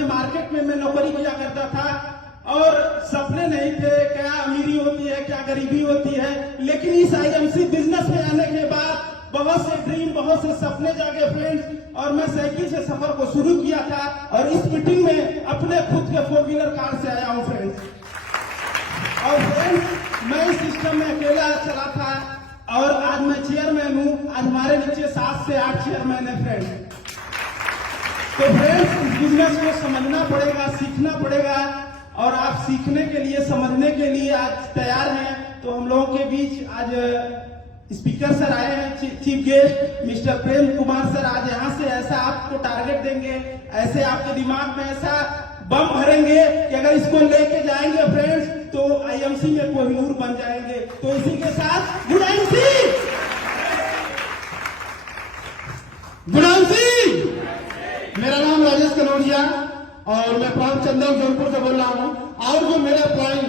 अपने मार्केट में मैं नौकरी किया करता था और सपने नहीं थे, क्या अमीरी होती है, क्या गरीबी होती है। लेकिन इस आईएमसी बिजनेस में आने के बाद बहुत से ड्रीम, बहुत से सपने जागे फ्रेंड्स, और मैं साइकिल से सफर को शुरू किया था और इस मीटिंग में अपने खुद के 4 व्हीलर कार से आया हूं फ्रेंड्स। और फ्रेंड्स मैं इस सिस्टम में अकेला चला था और आज मैं चेयरमैन हूं। आज हमारे नीचे 7 से 8 चेयरमैन है फ्रेंड्स। तो फ्रेंड्स इस बिजनेस को समझना पड़ेगा, सीखना पड़ेगा, और आप सीखने के लिए, समझने के लिए आज तैयार हैं। तो हम लोगों के बीच आज स्पीकर सर आए हैं, chief guest mister Prem Kumar sir. आज यहाँ से ऐसा आपको टारगेट देंगे, ऐसे आपके दिमाग में ऐसा बम भरेंगे कि अगर इसको लेके जाएंगे फ्रेंड्स तो आईएमसी में कोहिनूर बन जाएंगे। तो इसी के साथ गुड आईएमसी। मेरा नाम राजेश कनौजिया और मैं प्रांत चंदौली जौनपुर से बोल रहा हूँ। और जो मेरे प्लाइन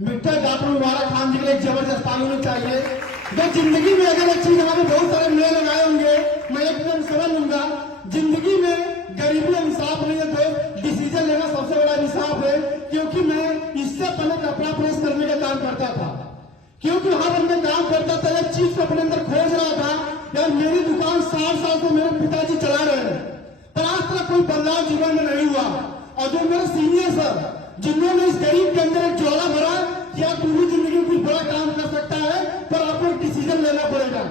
मिस्टर डॉक्टर मुबारक खान जी के लिए जबरदस्त ताली होनी चाहिए। जो जिंदगी में अगर एक चीज हमारे बहुत सारे मेले लगाए होंगे, मैं एकदम समझ लूंगा, जिंदगी में गरीबी इंसाफ नहीं है तो डिसीजन लेना सबसे बड़ा इंसाफ है। क्योंकि मैं इससे पहले कपड़ा प्रेस करने का काम करता था, क्योंकि वहां पर मैं काम करता था, एक चीज को अपने अंदर खोज रहा था। यार मेरी दुकान 60 साल से मेरे पिताजी चला रहे हैं, पर आज तक कोई बदलाव जीवन में नहीं हुआ। और जो मेरे सीनियर सर जिन्होंने इस गरीब के अंदर एक ज्वाला भरा कि आप पूरी जिंदगी में कुछ बड़ा काम कर सकता है, पर आपको एक डिसीजन लेना पड़ेगा।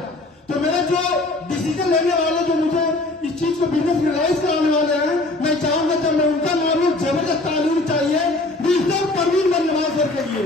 तो मेरे जो डिसीजन लेने वाले, जो मुझे इस चीज को बिजनेस रियलाइज कराने वाले हैं, मैं चाहूंगा जब मैं उनका नाम जबरदस्त तालीम चाहिए मिस्टर परवीन बंदवाल सर के लिए।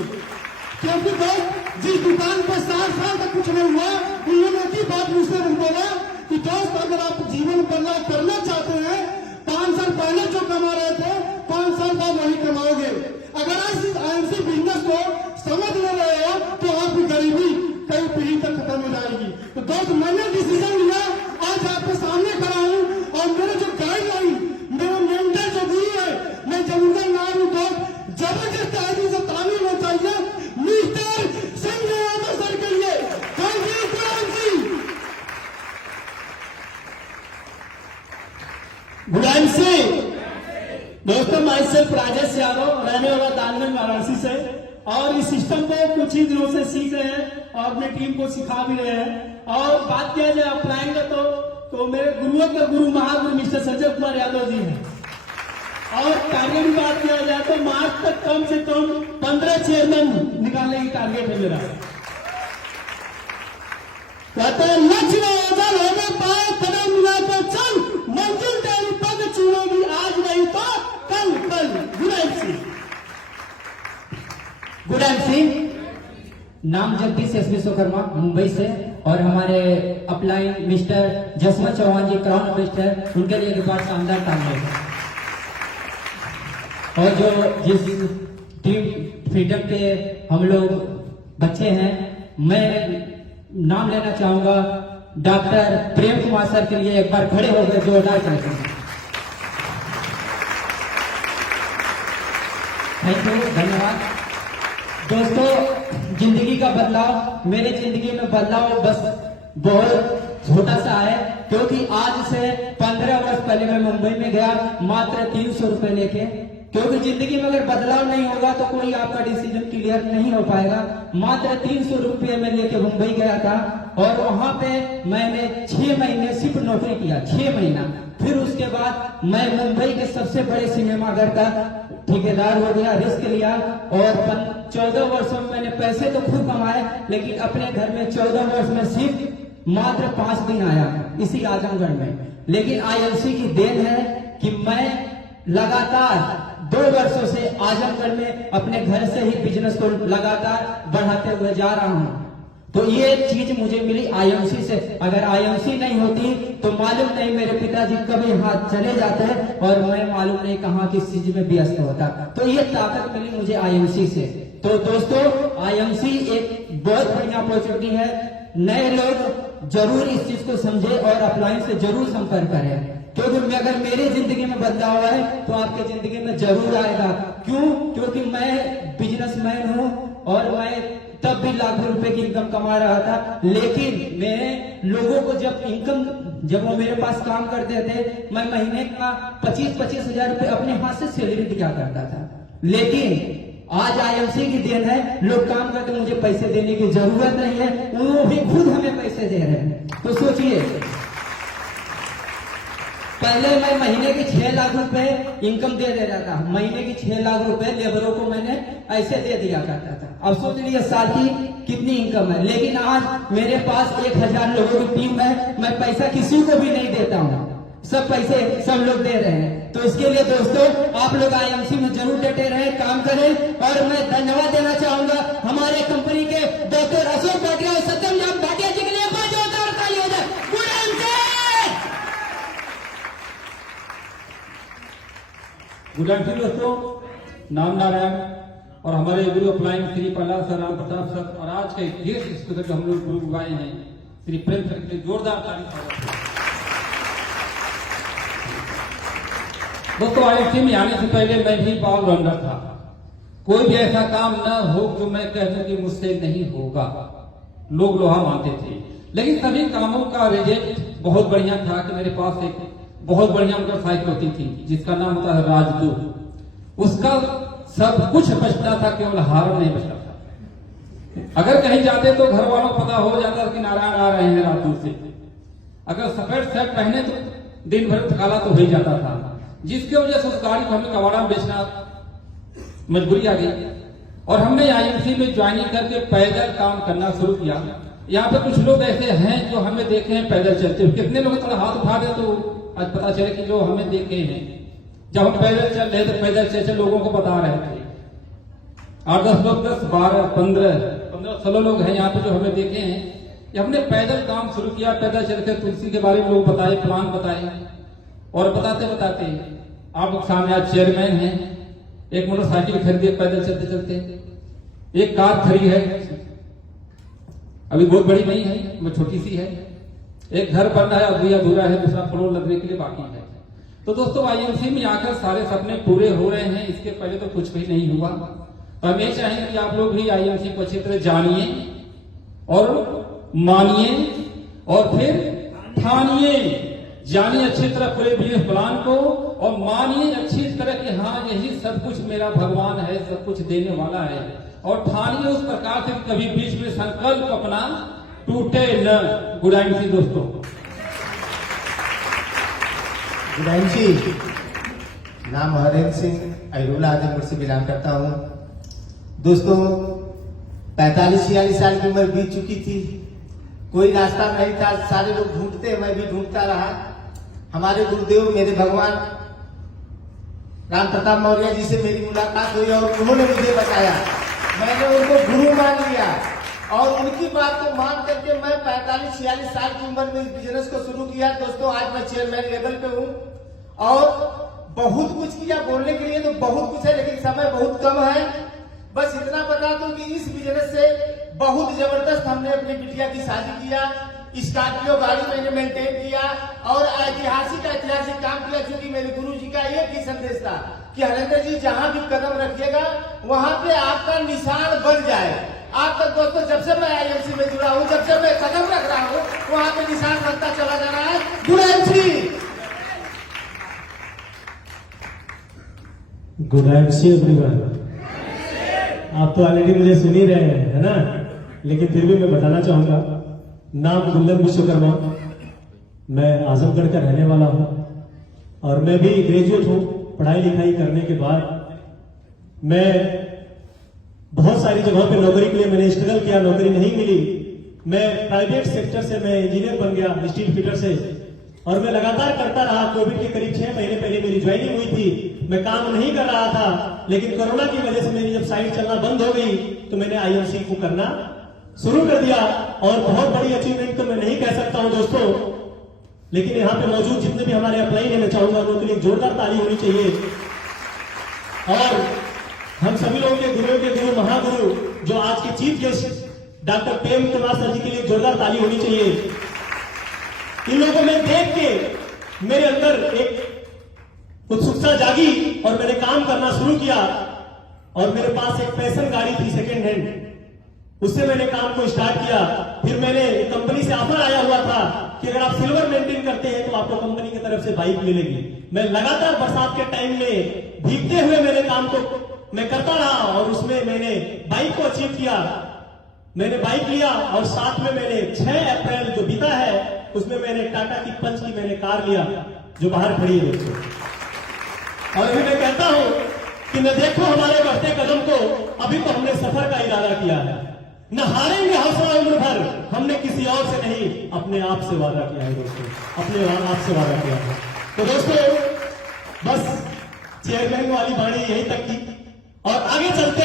क्योंकि दोस्त जिस दुकान पर 60 साल तक कुछ नहीं हुआ, उन्होंने एक ही बात मुझसे बोला कि दोस्त अगर आप जीवन बदलाव करना चाहते हैं, 5 साल पहले जो कमा रहे थे 5 साल बाद वही कमाओगे। अगर आप इस आईएमसी बिजनेस को समझ ले रहे हो तो आपकी गरीबी कई पीढ़ी तक खत्म हो जाएगी। तो दोस्त मैंने डिसीजन लिया, आज आपके सामने खड़ा हूँ। और मेरे जो गाइडलाइन, मेरा मेंटर जो गुरु है, मैं जब उनका नाम हूँ दोस्त जबरदस्त आदमी से तालीम होना चाहिए मिस्टर संजय यादव सर के लिए। Thank you good IMC. दोस्तों मैं सेल्फ राजेश यादव, रहने वाला दानगंज वाराणसी से, और इस सिस्टम को कुछ ही दिनों से सीख रहे हैं और अपनी टीम को सिखा भी रहे हैं। और बात किया जाए अपलाइन का तो मेरे गुरुओं के गुरु महागुरु मिस्टर संजय कुमार यादव जी हैं। और टारगेट की बात किया जाए तो मार्च तक कम से कम 15 चेयरमैन निकालने की टारगेट है मेरा। कहते हैं लक्ष्य ओझल होने पाए कदम मिलाकर चल, मंजिल तेरी पग चुनेगी आज नहीं तो कल कल। Good IMC. नाम जगदीश एस विश्वकर्मा, मुंबई से, और हमारे अपलाइन मिस्टर जसवंत चौहान जी क्राउन मिनिस्टर, उनके लिए एक बार शानदार तालियां। और जो जिस टीम फ्रीडम के हम लोग बच्चे हैं, मैं नाम लेना चाहूंगा डॉक्टर प्रेम कुमार सर के लिए। एक बार खड़े हो गए, जोरदार करते हैं। थैंक यू, धन्यवाद। दोस्तों जिंदगी का बदलाव, मेरे जिंदगी में बदलाव बस बहुत छोटा सा है, क्योंकि आज से 15 वर्ष पहले मैं मुंबई में गया मात्र 300 रुपए लेके। क्योंकि जिंदगी में अगर बदलाव नहीं होगा तो कोई आपका डिसीजन क्लियर नहीं हो पाएगा। मात्र 300 रुपये में लेके मुंबई गया था और वहां पे मैंने 6 महीने सिर्फ नौकरी किया, 6 महीना। फिर उसके बाद मैं मुंबई के सबसे बड़े सिनेमाघर का ठेकेदार हो गया, रिस्क लिया, और 14 वर्षों में मैंने पैसे तो खूब कमाए, लेकिन अपने घर में 14 वर्ष में सिर्फ मात्र 5 दिन आया इसी आजमगढ़ में। लेकिन आईएमसी की देन है कि मैं लगातार 2 वर्षों से आजमगढ़ में अपने घर से ही बिजनेस को लगातार बढ़ाते हुए जा रहा हूं। तो ये चीज मुझे मिली आईएमसी से। अगर आईएमसी नहीं होती तो मालूम नहीं मेरे पिताजी कभी हाथ चले जाते और मैं मालूम नहीं कहां किस चीज में व्यस्त होता। तो ये ताकत मिली मुझे आईएमसी से। तो दोस्तों आईएमसी एक बहुत बढ़िया अपॉर्चुनिटी है। नए लोग जरूर इस चीज को समझे और अपलाइन से जरूर संपर्क करें, क्योंकि अगर मेरी जिंदगी में बदलाव है तो आपकी जिंदगी में जरूर आएगा। क्यों? क्योंकि मैं बिजनेसमैन हूं और मैं तब भी लाखों रुपए की इनकम कमा रहा था। लेकिन मैं लोगों को जब वो मेरे पास काम करते थे, मैं महीने का 25-25 हजार रुपए अपने हाथ से सैलरी दिया करता था। लेकिन आज आईएमसी की देन है, लोग काम करते मुझे पैसे देने की जरूरत नहीं है, वो भी खुद हमें पैसे दे रहे हैं। तो सोचिए, पहले मैं महीने की 6 लाख रुपए इनकम दे रहा था, महीने की 6 लाख रुपए लेबरों को मैंने ऐसे दे दिया करता था। अब सोच लीजिए साल की कितनी इनकम है। लेकिन आज मेरे पास 1000 लोगों की टीम है, मैं पैसा किसी को भी नहीं देता हूँ, सब पैसे सब लोग दे रहे हैं। तो इसके लिए दोस्तों आप लोग आईएमसी में जरूर डटे रहे, काम करें। और मैं धन्यवाद देना चाहूंगा हमारे कंपनी के डॉक्टर अशोक भाटिया और सत्यम भाटिया जी के लिए। गुड आफ्टरनून दोस्तों, नाम नारायण और हमारे गुरु upline Shri Prahlad sir, Ram Pratap sir और आज के गेस्ट स्पीकर जो हम लोग गुरु बुलाए हैं श्री प्रेम सर के लिए जोरदार तारीफ। दोस्तों आईएमसी में आने से पहले मैं भी ऑलराउंडर था। कोई भी ऐसा काम न हो जो मैं कह दूं कि मुझसे नहीं होगा, लोग लोहा मानते थे। लेकिन सभी कामों का रिजल्ट बहुत बढ़िया था कि मेरे पास एक बहुत बढ़िया मोटरसाइकिल होती थी जिसका नाम होता है राजदूत। उसका सब कुछ बचता था, केवल हार्न नहीं बचता था। अगर कहीं जाते तो घर वालों को पता हो जाता कि नारायण आ रहे हैं राजदूत से। अगर सफेद शर्ट पहने तो दिन भर थकाला तो हो ही जाता था, जिसकी वजह से उस गाड़ी को हमें कबाड़ा में बेचना मजबूरी आ गई। और हमने आईएमसी में ज्वाइनिंग करके पैदल काम करना शुरू किया। यहाँ पे कुछ लोग ऐसे हैं जो हमें देखे हैं पैदल चलते हुए। कितने लोग थोड़ा हाथ उठा दे तो आज पता चले कि जो हमें देखे हैं। जब हम पैदल चल रहे थे, पैदल चल लोगों को बता रहे थे। 8-10 लोग, 10, 12, 15, 16 लोग हैं यहाँ पे जो हमें देखे हैं। जब हमने पैदल काम शुरू किया, पैदल चलते तुलसी के बारे में लोग बताए, प्लान बताए और बताते बताते आप लोग सामने आज चेयरमैन हैं। एक मोटरसाइकिल खरीदी पैदल चलते चलते, एक कार खड़ी है, अभी बहुत बड़ी नहीं है, वो छोटी सी है। एक घर बन रहा है, अभी अधूरा है, दूसरा फ्लोर लगने के लिए बाकी है। तो दोस्तों आईएमसी में आकर सारे सपने पूरे हो रहे हैं, इसके पहले तो कुछ भी नहीं हुआ। तो हम ये चाहेंगे कि आप लोग भी आईएमसी को अच्छी तरह जानिए और मानिए और फिर ठानिए। जानिए अच्छी तरह पूरे बिजनेस प्लान को और मानिए अच्छी तरह कि हाँ यही सब कुछ मेरा भगवान है, सब कुछ देने वाला है। और ठानिए उस प्रकार से कभी बीच में संकल्प अपना टूटे न। गुड आईएमसी दोस्तों। Good IMC. नाम हरेंद्र सिंह, अहिरोला आजमगढ़ से बिलोंग करता हूँ। दोस्तों 45-46 साल की उम्र बीत चुकी थी, कोई रास्ता नहीं था, सारे लोग ढूंढते, मैं भी ढूंढता रहा। हमारे गुरुदेव मेरे भगवान राम प्रताप मौर्य जी से मेरी मुलाकात हुई और उन्होंने मुझे बताया। मैंने उनको गुरु मान लिया और उनकी बात को मान करके मैं 45-46 साल की उम्र में इस बिजनेस को शुरू किया। दोस्तों आज मैं चेयरमैन लेवल पे हूँ और बहुत कुछ किया। बोलने के लिए तो बहुत कुछ है लेकिन समय बहुत कम है। बस इतना बता दूं कि इस बिजनेस से बहुत जबरदस्त हमने अपनी बिटिया की शादी किया, स्कॉर्पियो गाड़ी मैंने मेंटेन किया और ऐतिहासिक काम किया। क्योंकि मेरे गुरु जी का एक ही संदेश था कि हरेंद्र जी जहां भी कदम रखिएगा वहां पे आपका निशान बन जाए। आप तक दोस्तों जब से मैं आईएमसी में जुड़ा हूं, जब से मैं कदम रख रहा हूं, वहां पे निशान बनता चला जा रहा है। Good IMC. Good IMC everyone. आप तो ऑलरेडी मुझे सुन ही रहे हैं, है ना, लेकिन फिर भी मैं बताना चाहूंगा। नाम गुल्लन विश्वकर्मा, मैं आजमगढ़ का रहने वाला हूं और मैं भी ग्रेजुएट हूं। पढ़ाई लिखाई करने के बाद मैं बहुत सारी जगहों पे नौकरी के लिए मैंने स्ट्रगल किया, नौकरी नहीं मिली। मैं प्राइवेट सेक्टर से मैं इंजीनियर बन गया, स्टील फिटर से, और मैं लगातार करता रहा। कोविड के करीब 6 महीने पहले मेरी ज्वाइनिंग हुई थी, मैं काम नहीं कर रहा था। लेकिन कोरोना की वजह से मेरी जब साइट चलना बंद हो गई तो मैंने आईएमसी को करना शुरू कर दिया। और बहुत बड़ी अचीवमेंट तो मैं नहीं कह सकता हूं दोस्तों, लेकिन यहाँ पे मौजूद जितने भी हमारे अप्लाई मैं चाहूंगा उनके लिए जोरदार ताली होनी चाहिए। और हम सभी लोगों के गुरु महागुरु जो आज के chief guest doctor Prem Kumar sir जी के लिए जोरदार ताली होनी चाहिए। इन लोगों में देख के मेरे अंदर एक उत्सुकता जागी और मैंने काम करना शुरू किया। और मेरे पास एक पैशन गाड़ी थी सेकेंड हैंड, उससे मैंने काम को स्टार्ट किया। फिर मैंने कंपनी से ऑफर आया हुआ था कि अगर आप सिल्वर मेंटेन करते हैं तो आपको कंपनी की तरफ से बाइक मिलेगी। मैं लगातार बरसात के टाइम में भीगते हुए मेरे काम को मैं करता रहा और उसमें मैंने बाइक को अचीव किया। मैंने बाइक लिया और साथ में मैंने 6 अप्रैल जो बीता है उसमें मैंने टाटा की पंच की मैंने कार लिया जो बाहर खड़ी है दोस्तों। और अभी मैं कहता हूं कि न देखो हमारे बढ़ते कदम को, अभी तो हमने सफर का इरादा किया है। न हारेंगे हौसला उम्र भर, हमने किसी और से नहीं अपने आप से वादा किया है दोस्तों, अपने आप से वादा किया है। तो दोस्तों बस चेयरमैन वाली वाणी यहीं तक थी और आगे चलते